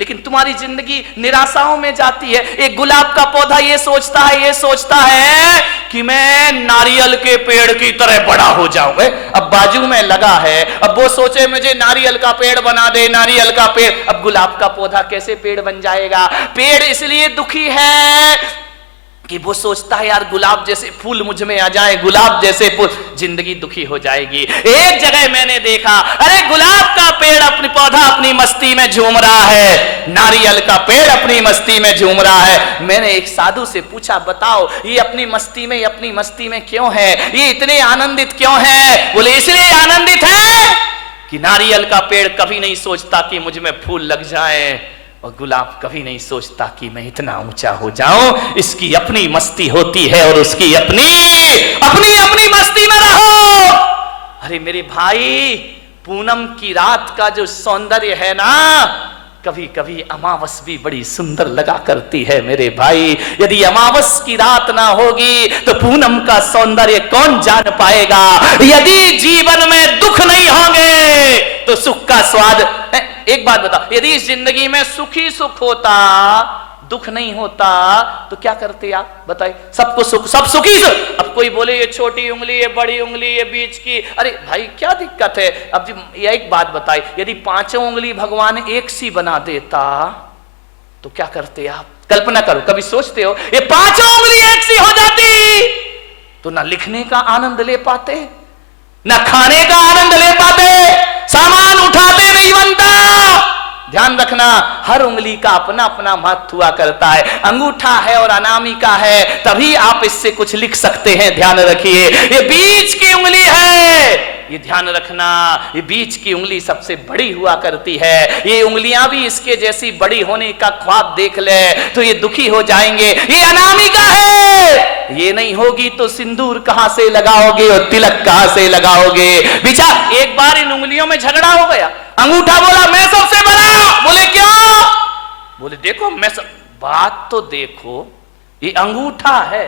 लेकिन तुम्हारी जिंदगी निराशाओं में जाती है। एक गुलाब का पौधा ये सोचता है कि मैं नारियल के पेड़ की तरह बड़ा हो जाऊं। अब बाजू में लगा है, अब वो सोचे मुझे नारियल का पेड़ बना दे, नारियल का पेड़। अब गुलाब का पौधा कैसे पेड़ बन जाएगा? पेड़ इसलिए दुखी है कि वो सोचता है यार गुलाब जैसे फूल मुझ में आ जाए, गुलाब जैसे फूल, जिंदगी दुखी हो जाएगी। एक जगह मैंने देखा, अरे गुलाब का पेड़ अपनी पौधा अपनी मस्ती में झूम रहा है, नारियल का पेड़ अपनी मस्ती में झूम रहा है। मैंने एक साधु से पूछा, बताओ ये अपनी मस्ती में क्यों है, ये इतने आनंदित क्यों है? बोले इसलिए आनंदित है कि नारियल का पेड़ कभी नहीं सोचता कि मुझ में फूल लग जाए, और गुलाब कभी नहीं सोचता कि मैं इतना ऊंचा हो जाऊं। इसकी अपनी मस्ती होती है और उसकी अपनी मस्ती में रहो। अरे मेरे भाई, पूनम की रात का जो सौंदर्य है ना, कभी कभी अमावस भी बड़ी सुंदर लगा करती है मेरे भाई। यदि अमावस की रात ना होगी तो पूनम का सौंदर्य कौन जान पाएगा? यदि जीवन में दुख नहीं होंगे तो सुख का स्वाद। एक बात बता, यदि इस जिंदगी में सुखी सुख होता, दुख नहीं होता, तो क्या करते आप बताइए? सबको सुख, सब सुखी सुख। अब कोई बोले ये छोटी उंगली, ये बड़ी उंगली, ये बीच की, अरे भाई क्या दिक्कत है? अब ये एक बात बताइए, यदि पांचों उंगली भगवान एक सी बना देता तो क्या करते आप? कल्पना करो, कभी सोचते हो ये पांचों उंगली एक सी हो जाती तो ना लिखने का आनंद ले पाते, ना खाने का आनंद ले पाते, सामान उठाते नहीं बनता। ध्यान रखना, हर उंगली का अपना अपना महत्व हुआ करता है। अंगूठा है और अनामिका है, तभी आप इससे कुछ लिख सकते हैं। ध्यान रखिए, ये बीच की उंगली है, ये ध्यान रखना, ये बीच की उंगली सबसे बड़ी हुआ करती है। ये उंगलियां भी इसके जैसी बड़ी होने का ख्वाब देख ले तो ये दुखी हो जाएंगे। ये अनामिका है, ये नहीं होगी तो सिंदूर कहां से लगाओगे और तिलक कहां से लगाओगे? बेचारा एक बार इन उंगलियों में झगड़ा हो गया। अंगूठा बोला मैं सबसे बड़ा। बोले क्यों? बोले देखो मैं सब। बात तो देखो, ये अंगूठा है,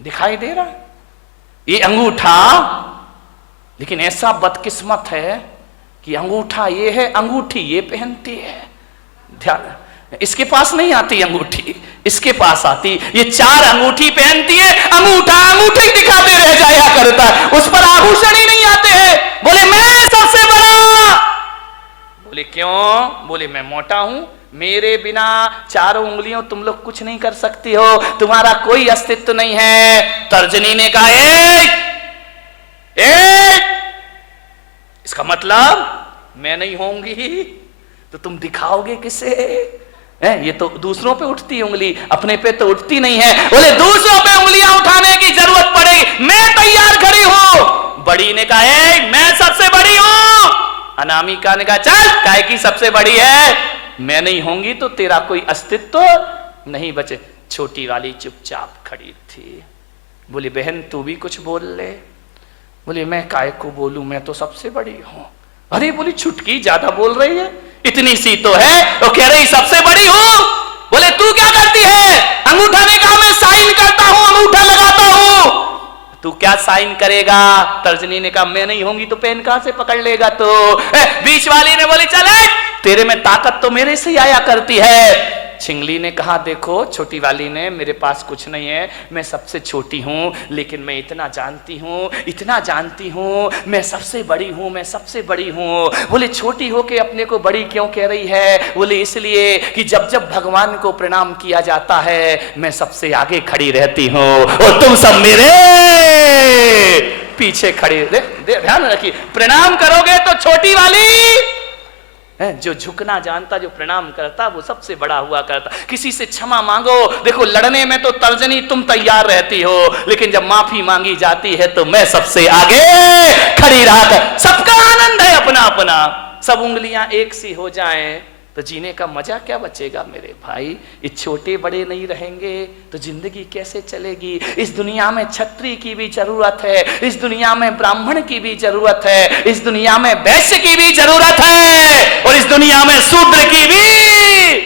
दिखाई दे रहा ये अंगूठा, लेकिन ऐसा बदकिस्मत है कि अंगूठा ये है, अंगूठी ये पहनती है। ध्यान, इसके पास नहीं आती अंगूठी, इसके पास आती। ये चार अंगूठी पहनती है, अंगूठा अंगूठी दिखाते रह जाया करता है, उस पर आभूषण ही नहीं आते हैं। बोले मैं सबसे बड़ा। बोले क्यों? बोले मैं मोटा हूं, मेरे बिना चारों उंगलियों तुम लोग कुछ नहीं कर सकती हो, तुम्हारा कोई अस्तित्व नहीं है। तर्जनी ने कहा एक इसका मतलब मैं नहीं होंगी तो तुम दिखाओगे किसे? ये तो दूसरों पे उठती उंगली, अपने पे तो उठती नहीं है। बोले दूसरों पे उंगलियां उठाने की जरूरत पड़ेगी, मैं तैयार खड़ी हूं। बड़ी ने कहा मैं सबसे बड़ी हूं। अनामिका ने कहा चल, काय की सबसे बड़ी है, मैं नहीं होंगी तो तेरा कोई अस्तित्व नहीं बचे। छोटी वाली चुपचाप खड़ी थी। बोली बहन तू भी कुछ बोल ले। बोली मैं काय को बोलूं, मैं तो सबसे बड़ी हूं। अरे बोली छुटकी ज्यादा बोल रही है, इतनी सी तो है, वो कह रही सबसे बड़ी हूं। बोले तू क्या करती है? अंगूठा ने कहा मैं साइन करता हूं, अंगूठा लगाता हूं। तू क्या साइन करेगा? तर्जनी ने कहा मैं नहीं होंगी तो पेन कहां से पकड़ लेगा? तो बीच वाली ने बोली चल तेरे में ताकत तो मेरे से आया करती है। छिंगली ने कहा देखो, छोटी वाली ने, मेरे पास कुछ नहीं है, मैं सबसे छोटी हूं, लेकिन मैं इतना जानती हूं, मैं सबसे बड़ी हूं, मैं सबसे बड़ी हूं। बोले छोटी होके अपने को बड़ी क्यों कह रही है? बोले इसलिए कि जब जब भगवान को प्रणाम किया जाता है मैं सबसे आगे खड़ी रहती हूं और तुम सब मेरे पीछे खड़े। ध्यान रखिए, प्रणाम करोगे तो छोटी वाली, जो झुकना जानता, जो प्रणाम करता, वो सबसे बड़ा हुआ करता। किसी से क्षमा मांगो, देखो लड़ने में तो तर्जनी तुम तैयार रहती हो, लेकिन जब माफी मांगी जाती है तो मैं सबसे आगे खड़ी रहा कर। सबका आनंद है अपना अपना। सब उंगलियां एक सी हो जाएं तो जीने का मजा क्या बचेगा मेरे भाई? ये छोटे बड़े नहीं रहेंगे तो जिंदगी कैसे चलेगी? इस दुनिया में क्षत्रिय की भी जरूरत है, इस दुनिया में ब्राह्मण की भी जरूरत है, इस दुनिया में वैश्य की भी जरूरत है, और इस दुनिया में शूद्र की भी।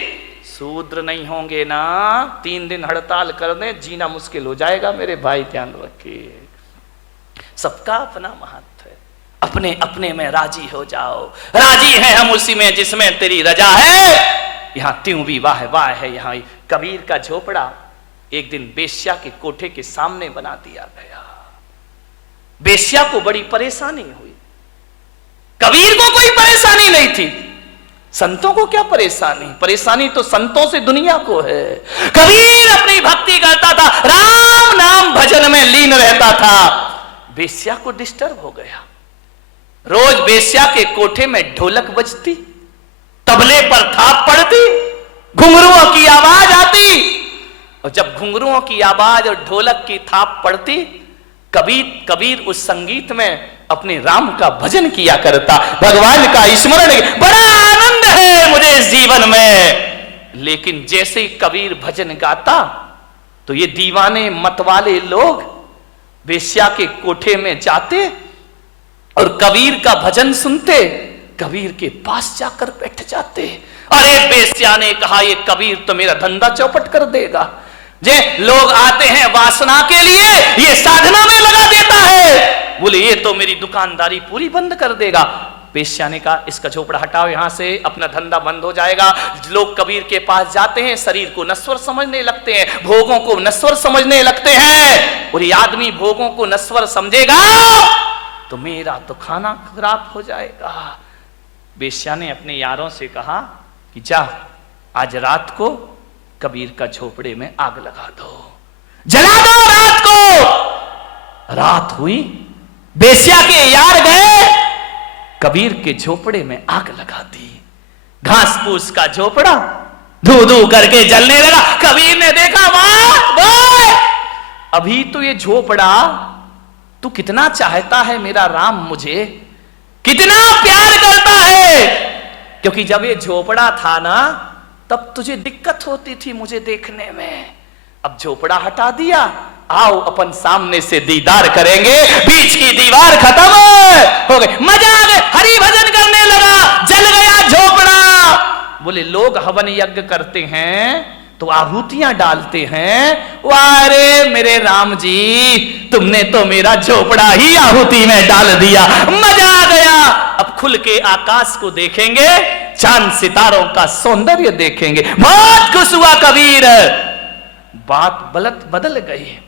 शूद्र नहीं होंगे ना, 3 दिन हड़ताल कर दे, जीना मुश्किल हो जाएगा मेरे भाई। ध्यान रखिए, सबका अपना महत्व है, अपने अपने में राजी हो जाओ। राजी हैं हम उसी में जिसमें तेरी रजा है। यहां त्यों भी वाह वाह है। यहां कबीर का झोपड़ा एक दिन बेश्या के कोठे के सामने बना दिया गया। बेश्या को बड़ी परेशानी हुई। कबीर को कोई परेशानी नहीं थी। संतों को क्या परेशानी? परेशानी तो संतों से दुनिया को है। कबीर अपनी भक्ति करता था, राम नाम भजन में लीन रहता था। बेश्या को डिस्टर्ब हो गया। रोज बेश्या के कोठे में ढोलक बजती, तबले पर थाप पड़ती, घुंघरुओं की आवाज आती। और जब घुंघरुओं की आवाज और ढोलक की थाप पड़ती, कबीर उस संगीत में अपने राम का भजन किया करता, भगवान का स्मरण। बड़ा आनंद है मुझे इस जीवन में। लेकिन जैसे ही कबीर भजन गाता तो ये दीवाने मतवाले लोग बेश्या के कोठे में जाते और कबीर का भजन सुनते, कबीर के पास जाकर बैठ जाते। अरे बेश्या ने कहा, ये कबीर तो मेरा धंधा चौपट कर देगा। जे लोग आते हैं वासना के लिए, ये साधना में लगा देता है। बोले ये तो मेरी दुकानदारी पूरी बंद कर देगा। बेश्या ने कहा, इसका झोपड़ा हटाओ यहां से, अपना धंधा बंद हो जाएगा। लोग कबीर के पास जाते हैं, शरीर को नश्वर समझने लगते हैं, भोगों को नश्वर समझने लगते हैं। और ये आदमी भोगों को नश्वर समझेगा तो मेरा तो खाना खराब हो जाएगा। बेश्या ने अपने यारों से कहा कि जा, आज रात को कबीर का झोपड़े में आग लगा दो, जला दो रात को। रात हुई, बेश्या के यार गए, कबीर के झोपड़े में आग लगा दी। घास फूस का झोपड़ा धू धू करके जलने लगा। कबीर ने देखा, वाह वाह, अभी तो ये झोपड़ा तू कितना चाहता है मेरा राम, मुझे कितना प्यार करता है। क्योंकि जब ये झोपड़ा था ना, तब तुझे दिक्कत होती थी मुझे देखने में। अब झोपड़ा हटा दिया, आओ अपन सामने से दीदार करेंगे। बीच की दीवार खत्म हो गई, मजा आ गया, हरि भजन करने लगा, जल गया झोपड़ा। बोले लोग हवन यज्ञ करते हैं तो आहुतियां डालते हैं, वारे मेरे राम जी, तुमने तो मेरा झोपड़ा ही आहुति में डाल दिया, मजा आ गया। अब खुल के आकाश को देखेंगे, चांद सितारों का सौंदर्य देखेंगे। बहुत खुश हुआ कबीर। बात बदल गई।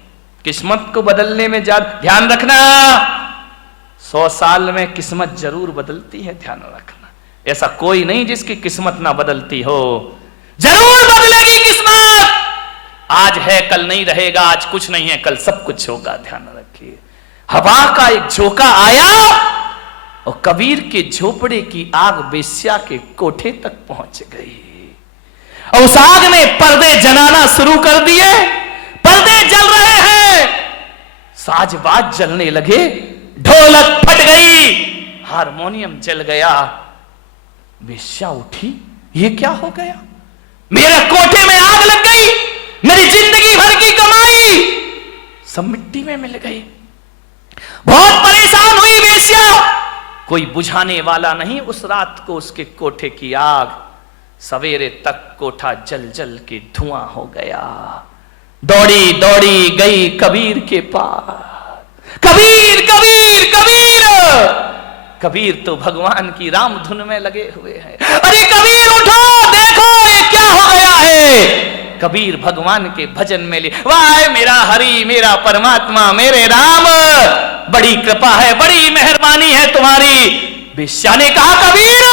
किस्मत को बदलने में ध्यान रखना, 100 साल में किस्मत जरूर बदलती है, ध्यान रखना। ऐसा कोई नहीं जिसकी किस्मत ना बदलती हो, जरूर बदलेगी किस्मत। आज है कल नहीं रहेगा, आज कुछ नहीं है कल सब कुछ होगा, ध्यान रखिए। हवा का एक झोंका आया और कबीर के झोपड़े की आग बेश्या के कोठे तक पहुंच गई। और उस आग ने पर्दे जलाना शुरू कर दिए, पर्दे जल रहे हैं, साजबाज जलने लगे, ढोलक फट गई, हारमोनियम जल गया। बेश्या उठी, ये क्या हो गया? मेरे कोठे में आग लग गई, मेरी जिंदगी भर की कमाई सब मिट्टी में मिल गई। बहुत परेशान हुई बेश्या, कोई बुझाने वाला नहीं उस रात को उसके कोठे की आग। सवेरे तक कोठा जल जल के धुआं हो गया। दौड़ी दौड़ी गई कबीर के पास, कबीर कबीर कबीर। कबीर तो भगवान की राम धुन में लगे हुए हैं। अरे कबीर उठो, देखो ये क्या हो गया है। कबीर भगवान के भजन में ले, वाह मेरा हरि, मेरा परमात्मा, मेरे राम, बड़ी कृपा है, बड़ी मेहरबानी है तुम्हारी। बेश्या ने कहा, कबीर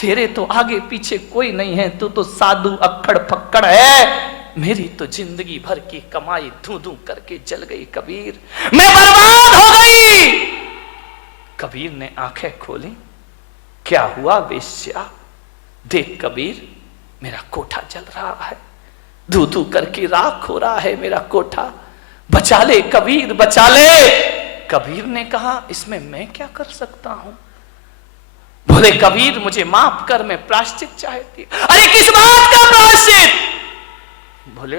तेरे तो आगे पीछे कोई नहीं है, तू तो साधु अक्खड़ फक्कड़ है, मेरी तो जिंदगी भर की कमाई धू धू करके जल गई कबीर, मैं बर्बाद हो गई। कबीर ने आंखें खोली, क्या हुआ बेश्या? देख कबीर, मेरा कोठा जल रहा है, धू धू करके राख हो रहा है मेरा कोठा, बचा ले कबीर, बचा ले। कबीर ने कहा, इसमें मैं क्या कर सकता हूं? बोले कबीर मुझे माफ कर, मैं प्रायश्चित चाहती। अरे किस बात का प्रायश्चित? बोले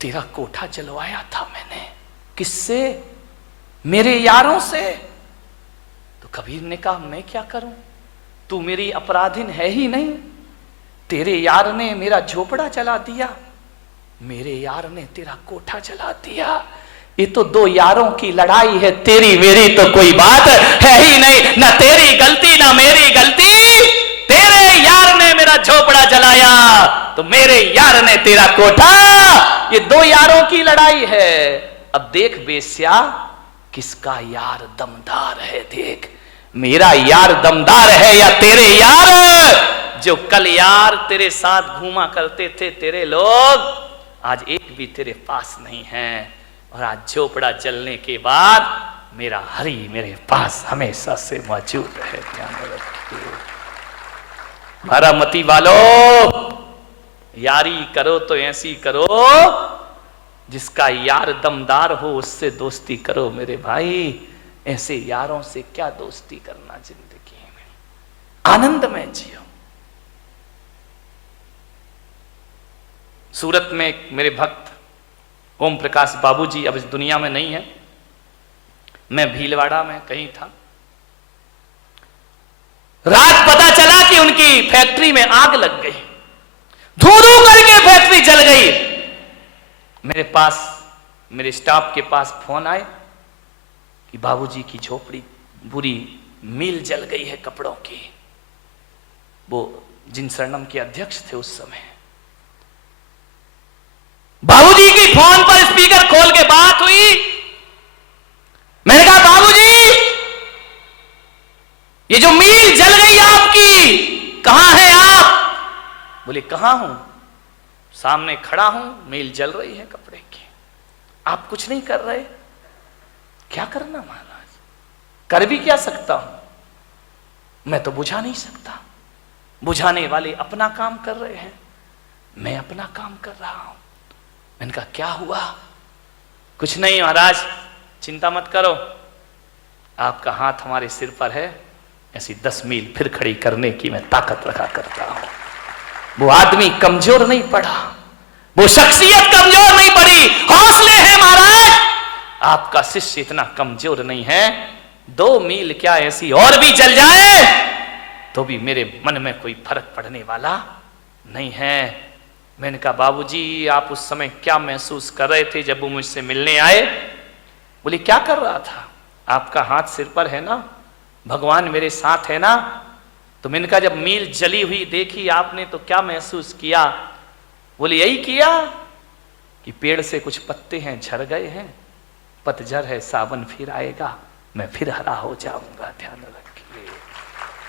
तेरा कोठा जलवाया था मैंने। किससे? मेरे यारों से। तो कबीर ने कहा, मैं क्या करूं, तू मेरी अपराधीन है ही नहीं। तेरे यार ने मेरा झोपड़ा जला दिया, मेरे यार ने तेरा कोठा जला दिया। ये तो दो यारों की लड़ाई है, तेरी मेरी तो कोई बात है ही नहीं, ना तेरी गलती ना मेरी गलती। तेरे यार ने मेरा झोपड़ा जलाया तो मेरे यार ने तेरा कोठा। ये दो यारों की लड़ाई है। अब देख बेस्या किसका यार दमदार है। देख मेरा यार दमदार है या तेरे यार। जो कल यार तेरे साथ घूमा करते थे तेरे लोग, आज एक भी तेरे पास नहीं है। और आज झोपड़ा जलने के बाद मेरा हरि मेरे पास हमेशा से मौजूद है। बारामती वालों, यारी करो तो ऐसी करो जिसका यार दमदार हो, उससे दोस्ती करो मेरे भाई। ऐसे यारों से क्या दोस्ती करना, जिंदगी में आनंद में जियो। सूरत में एक मेरे भक्त ओम प्रकाश बाबूजी अब इस दुनिया में नहीं है, मैं भीलवाड़ा में कहीं था। रात पता चला कि उनकी फैक्ट्री में आग लग गई, धू-धू करके फैक्ट्री जल गई। मेरे पास, मेरे स्टाफ के पास फोन आए कि बाबूजी की झोपड़ी बुरी, मिल जल गई है कपड़ों की। वो जिन शरणम के अध्यक्ष थे उस समय, बाबूजी की फोन पर स्पीकर खोल के बात हुई। मैंने कहा बाबूजी, ये जो मिल जल गई आपकी, कहां हैं आप? बोले कहां हूं? सामने खड़ा हूं, मिल जल रही है कपड़े की, आप कुछ नहीं कर रहे। क्या करना महाराज, कर भी क्या सकता हूं, मैं तो बुझा नहीं सकता। बुझाने वाले अपना काम कर रहे हैं, मैं अपना काम कर रहा हूं। मैंने कहा क्या हुआ? कुछ नहीं महाराज, चिंता मत करो, आपका हाथ हमारे सिर पर है, ऐसी 10 मील फिर खड़ी करने की मैं ताकत रखा करता हूं। वो आदमी कमजोर नहीं पड़ा, वो शख्सियत कमजोर नहीं पड़ी, हौसले हैं महाराज। आपका शिष्य इतना कमजोर नहीं है, 2 मील क्या ऐसी और भी जल जाए तो भी मेरे मन में कोई फर्क पड़ने वाला नहीं है। मैंने कहा बाबूजी, आप उस समय क्या महसूस कर रहे थे जब वो मुझसे मिलने आए? बोले क्या कर रहा था, आपका हाथ सिर पर है ना, भगवान मेरे साथ है ना। तो मैंने कहा जब मील जली हुई देखी आपने तो क्या महसूस किया? बोले यही किया कि पेड़ से कुछ पत्ते हैं झड़ गए हैं, पतझड़ है, सावन फिर आएगा, मैं फिर हरा हो जाऊंगा। ध्यान रख।